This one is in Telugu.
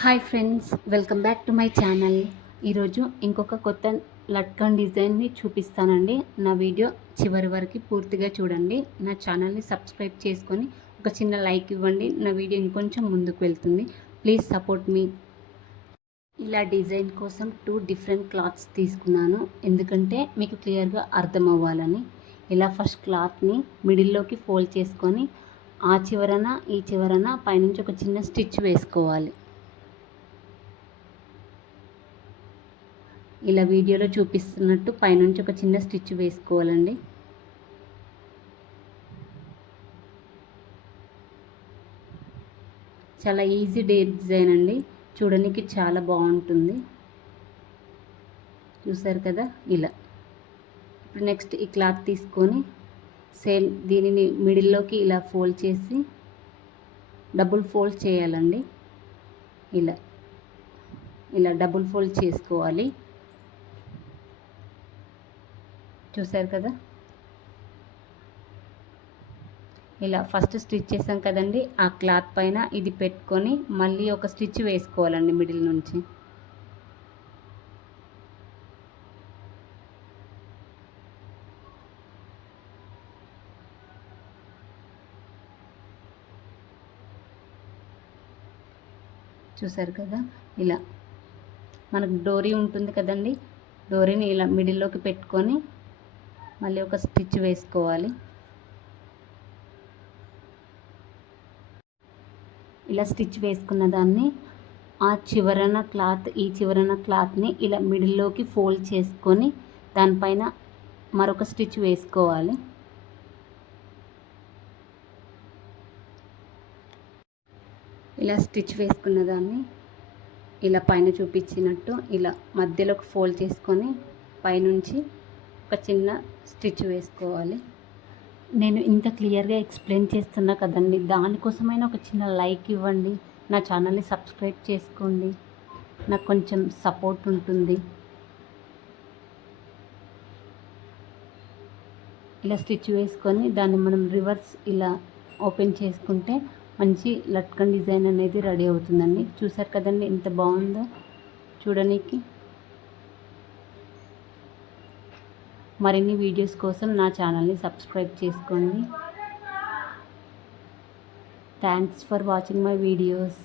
Hi friends, welcome back to my channel. ఈరోజు ఇంకొక కొత్త లట్కన్ డిజైన్ని చూపిస్తానండి. నా వీడియో చివరి వరకు పూర్తిగా చూడండి. నా ఛానల్ని సబ్స్క్రైబ్ చేసుకొని ఒక చిన్న లైక్ ఇవ్వండి. నా వీడియో ఇంకొంచెం ముందుకు వెళ్తుంది. ప్లీజ్ సపోర్ట్ మీ. ఇలా డిజైన్ కోసం 2 డిఫరెంట్ క్లాత్స్ తీసుకున్నాను, ఎందుకంటే మీకు క్లియర్గా అర్థం అవ్వాలని. ఇలా ఫస్ట్ క్లాత్ని మిడిల్లోకి ఫోల్డ్ చేసుకొని ఆ చివరన ఈ చివరన పైనుంచి ఒక చిన్న స్టిచ్ వేసుకోవాలి. ఇలా వీడియోలో చూపిస్తున్నట్టు పైనుంచి ఒక చిన్న స్టిచ్ వేసుకోవాలండి. చాలా ఈజీ డిజైన్ అండి, చూడడానికి చాలా బాగుంటుంది. చూసారు కదా ఇలా. ఇప్పుడు నెక్స్ట్ ఈ క్లాత్ తీసుకొని సేమ్ దీనిని మిడిల్లోకి ఇలా ఫోల్డ్ చేసి డబుల్ ఫోల్డ్ చేయాలండి. ఇలా ఇలా డబుల్ ఫోల్డ్ చేసుకోవాలి. చూసారు కదా, ఇలా ఫస్ట్ స్టిచ్ చేసాం కదండి, ఆ క్లాత్ పైన ఇది పెట్టుకొని మళ్ళీ ఒక స్టిచ్ వేసుకోవాలండి మిడిల్ నుంచి. చూసారు కదా, ఇలా మనకు డోరీ ఉంటుంది కదండి, డోరీని ఇలా మిడిల్లోకి పెట్టుకొని మళ్ళీ ఒక స్టిచ్ వేసుకోవాలి. ఇలా స్టిచ్ వేసుకున్న దాన్ని ఆ చివరన క్లాత్ ఈ చివరన క్లాత్ని ఇలా మిడిల్లోకి ఫోల్డ్ చేసుకొని దానిపైన మరొక స్టిచ్ వేసుకోవాలి. ఇలా స్టిచ్ వేసుకున్న దాన్ని ఇలా పైన చూపించినట్టు ఇలా మధ్యలోకి ఫోల్డ్ చేసుకొని పైనుంచి ఒక చిన్న స్టిచ్ వేసుకోవాలి. నేను ఇంత క్లియర్గా ఎక్స్ప్లెయిన్ చేస్తున్నా కదండి, దానికోసమైనా ఒక చిన్న లైక్ ఇవ్వండి. నా ఛానల్ని సబ్స్క్రైబ్ చేసుకోండి, నాకు కొంచెం సపోర్ట్ ఉంటుంది. ఇలా స్టిచ్ వేసుకొని దాన్ని మనం రివర్స్ ఇలా ఓపెన్ చేసుకుంటే మంచి లట్కన్ డిజైన్ అనేది రెడీ అవుతుందండి. చూసారు కదండి ఎంత బాగుందో చూడడానికి. మరిన్ని వీడియోస్ కోసం నా ఛానల్ని సబ్స్క్రైబ్ చేసుకోండి. Thanks for watching my videos.